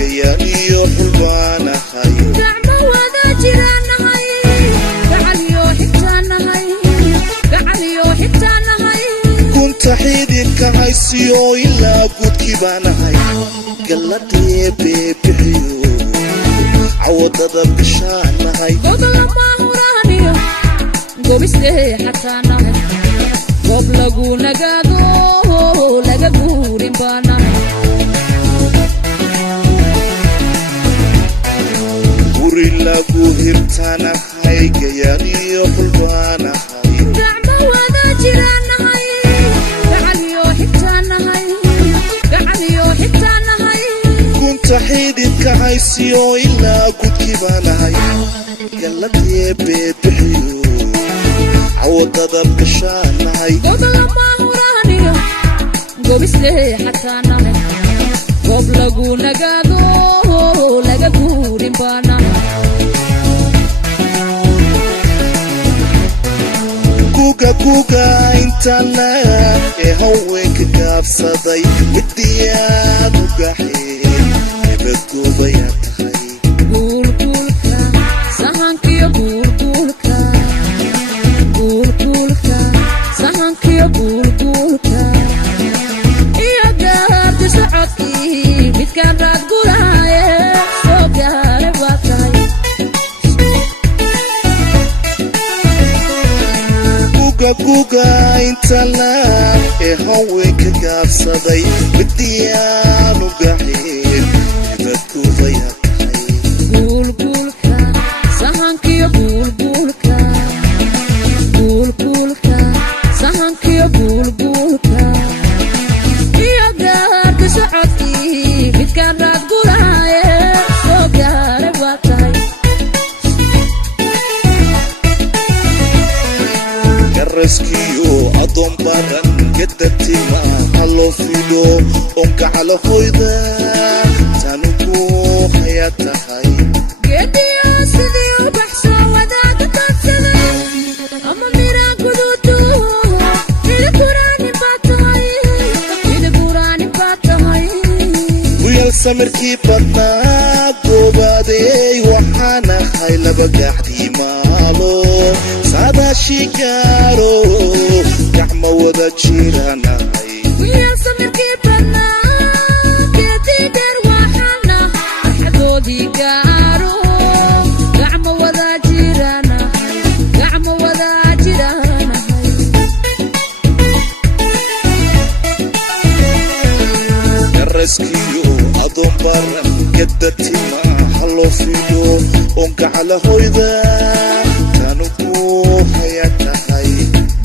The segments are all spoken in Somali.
gayaniyo xulbaanahay gacmo wada jiraanahay gacaliyo xigtaanahay gacaliyo xigtaanahay kunta xididka haysiyo ilaa gudkii baanahay galladee beebixiyo cawadada bishaanahay gobla mahuraaniyo gobistee xataanahay gob lagu nagaado laga guurin baanahay guri lagu hirtaanahay gayaniyo xulbaanahay gacmo wada jiraanahay gacaliyo xigtaanahay gacaliyo xigtaanahay kunta xididka haysiyo ilaa gudkii baanahay galladee beebixiyo cawadada bishaanahay gobla mahuraaniyo gobistee xataanahay gob lagu nagaado laga guurin baanahay kuga intana ee haweenka gaabsaday midiyaan u gaxeen nabadgoobayaa tahay guulguulka sahankiyo guulguulka guulguulka sahankiyo guulguulka iyo gaardi socodkii midkaan raad guraaye soo gaare baa tahay kuga intana ee haweenka gaabsaday midiyaan u gaxeen nabadgoobayaa tahay guulguulka sahankiyo guulguulka guulguulka sahankiyo guulguulka iyo gaardi socodkii midkaan raad guraaye soo gaare baa tahay garaskiyo adoon baran gadatima haloo fido onkacala hoyda tanugu hayaa tahay geediyo sidii u baxso wadaaga daadsaday ama miraan guduudu hiliburaani baa tahay hiliburaani baa tahay guyal samirkii badnaa goobaadey waxaan ahay laba gaxdii maalo saadaashii gaaro gacmo wada jiraanahay wiil samirkii badnaa geedii dheer waxaana farxadoodii gaaro gacmo wada jiraanahay gacmo wada jiraanahay garaskiyo adoon baran gadatima haloo fido onkacala hoyda tanugu hayaa tahay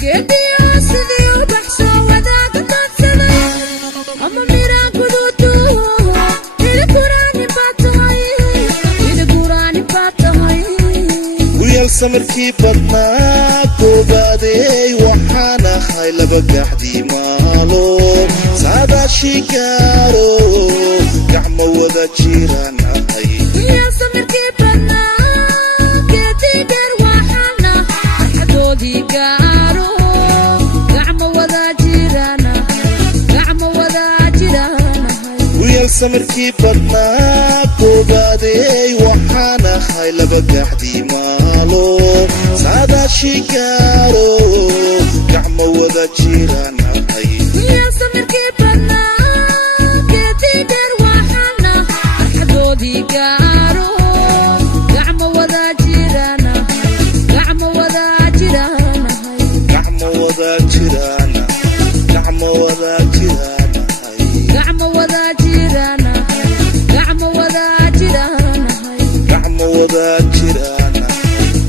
geediyo sidii u baxso wadaaga daadsaday ama miraan guduudu hiliburaani baa tahay hiliburaani baa tahay guyal samirkii badnaa goobaadey waxaan ahay laba gaxdii maalo saadaashii gaaro gacmo wada jiraanahay wiil samirkii badnaa geedii dheer waxaana farxadoodii gaaro gacmo wada jiraanahay gacmo wada jiraanahay guyal samirkii badnaa goobaadey waxaan ahay laba gaxdii maalo saadaashii gaaro gacmo wada jiraanahay wiil samirkii badnaa geedii dheer waxaana farxadoodii gaaro gacmo wada jiraanahay gacmo wada jiraanahay gacmo wada jiraana gacmo wada jiraanahay gacmo wada jiraanahay gacmo wada jiraanahay gacmo wada jiraana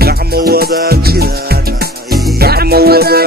gacmo wada jiraanahay gacmo wada